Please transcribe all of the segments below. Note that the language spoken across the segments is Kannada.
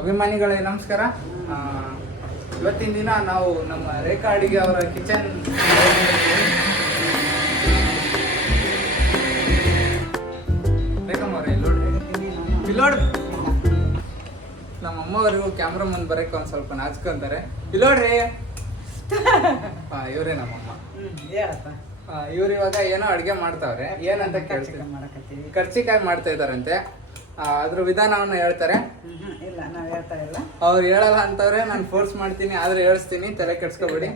ಅಭಿಮಾನಿಗಳೇ ನಮಸ್ಕಾರ. ಇವತ್ತಿನ ದಿನ ನಾವು ನಮ್ಮ ರೇಖಾ ಅಡಿಗೆ ಅವರ ಕಿಚನ್ ನಮ್ಮ ಅಮ್ಮವರಿಗೂ ಕ್ಯಾಮ್ರಾ ಮುಂದೆ ಬರಕ್ಕೆ ಒಂದ್ ಸ್ವಲ್ಪ ನಾಚ್ಕೊಂತಾರೆ. ಇಲ್ಲೋಡ್ರಿ. ಹಾ ಇವರೇ ನಮ್ಮಮ್ಮ. ಇವ್ರು ಇವಾಗ ಏನೋ ಅಡ್ಗೆ ಮಾಡ್ತಾವ್ರೆ. ಏನಂತ ಕರ್ಚಿಕಾಯಿ ಮಾಡ್ತಾ ಇದಾರಂತೆ ಅದ್ರ ವಿಧಾನವನ್ನ ಹೇಳ್ತಾರೆ. ಇಲ್ಲ ನಾವ್ ಹೇಳ್ತಾ ಇಲ್ಲ. ಅವ್ರು ಹೇಳಲ್ಲ ಅಂತವ್ರೆ ನಾನು ಫೋರ್ಸ್ ಮಾಡ್ತೀನಿ ಆದ್ರೆ ಹೇಳಿಸ್ತೀನಿ ತಲೆ ಕೆಡ್ಸ್ಕೊಬೇಡಿ.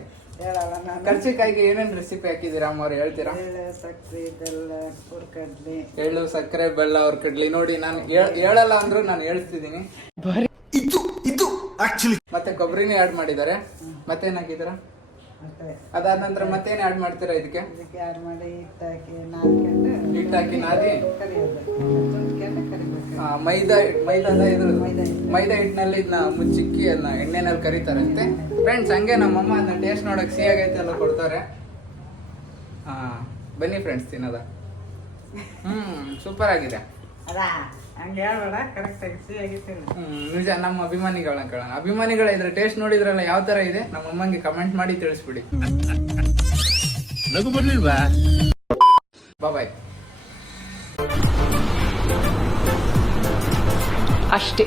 ಹೇಳಲ್ಲ ನಾನು. ಕರ್ಚಿಕಾಯಿಗೆ ಏನೇನು ರೆಸಿಪಿ ಹಾಕಿದೀರಾ ಅಮ್ಮ ಅವ್ರು ಹೇಳ್ತೀರಾ? ಎಳ್ಳು ಸಕ್ರೆ ಬೆಲ್ಲ ಹುರ್ಕಡ್ಲಿ ಎಳ್ಳು ಸಕ್ಕರೆ ಬೆಲ್ಲ ಅವ್ರ ಕಡ್ಲಿ ನೋಡಿ ನಾನು ಹೇಳಲ್ಲ ಅಂದ್ರು ನಾನು ಹೇಳ್ತಿದ್ದೀನಿ. ಇದು ಇದು ಆಕ್ಚುಲಿ ಮತ್ತೆ ಕೊಬ್ಬರಿನೇ ಆ್ಯಡ್ ಮಾಡಿದ್ದಾರೆ. ಮತ್ತೇನು ಹಾಕಿದ್ದೀರಾ ಮತ್ತೆ ಅದಾದ ನಂತರ ಮತ್ತೇನು ಆ್ಯಡ್ ಮಾಡ್ತೀರಾ ಇದಕ್ಕೆ? ಇದಕ್ಕೆ ಆ್ಯಡ್ ಮಾಡಿ ಹಿಟ್ಟು ಹಾಕಿ ನಾಲ್ಕೊಂಡು ಹಿಟ್ಟು ಹಾಕಿ ನಾದಿ? ಕರಿಯೋದು ಮೈದಾ ಮೈದಾದ ಇದು ಮೈದಾ ಹಿಟ್ಟು. ಮೈದಾ ಹಿಟ್ಟಿನಲ್ಲಿ ಇದನ್ನ ಮುಚ್ಚಿಕ್ಕಿ ಅದನ್ನ ಎಣ್ಣೆನಲ್ಲಿ ಕರೀತಾರಂತೆ ಫ್ರೆಂಡ್ಸ್ ಹಂಗೆ ನಮ್ಮಮ್ಮ ಅದನ್ನ ಟೇಸ್ಟ್ ನೋಡಕ್ ಸಿಹಿ ಆಗೈತೆ ಎಲ್ಲ ಕೊಡ್ತಾರೆ. ಹಾ ಬನ್ನಿ ಫ್ರೆಂಡ್ಸ್ ತಿನ್ನೋದ. ಹ್ಮ್ ಸೂಪರ್ ಆಗಿದೆ. ನಿಜ ನಮ್ಮ ಅಭಿಮಾನಿಗಳನ್ನ ಕೇಳೋಣ. ಅಭಿಮಾನಿಗಳ ಇದ್ರ ಟೇಸ್ಟ್ ನೋಡಿದ್ರಲ್ಲ ಯಾವ ತರ ಇದೆ? ನಮ್ಮ ಅಮ್ಮಂಗೆ ಕಮೆಂಟ್ ಮಾಡಿ ತಿಳಿಸ್ಬಿಡಿ. ಬಾಯ್ ಅಷ್ಟೇ.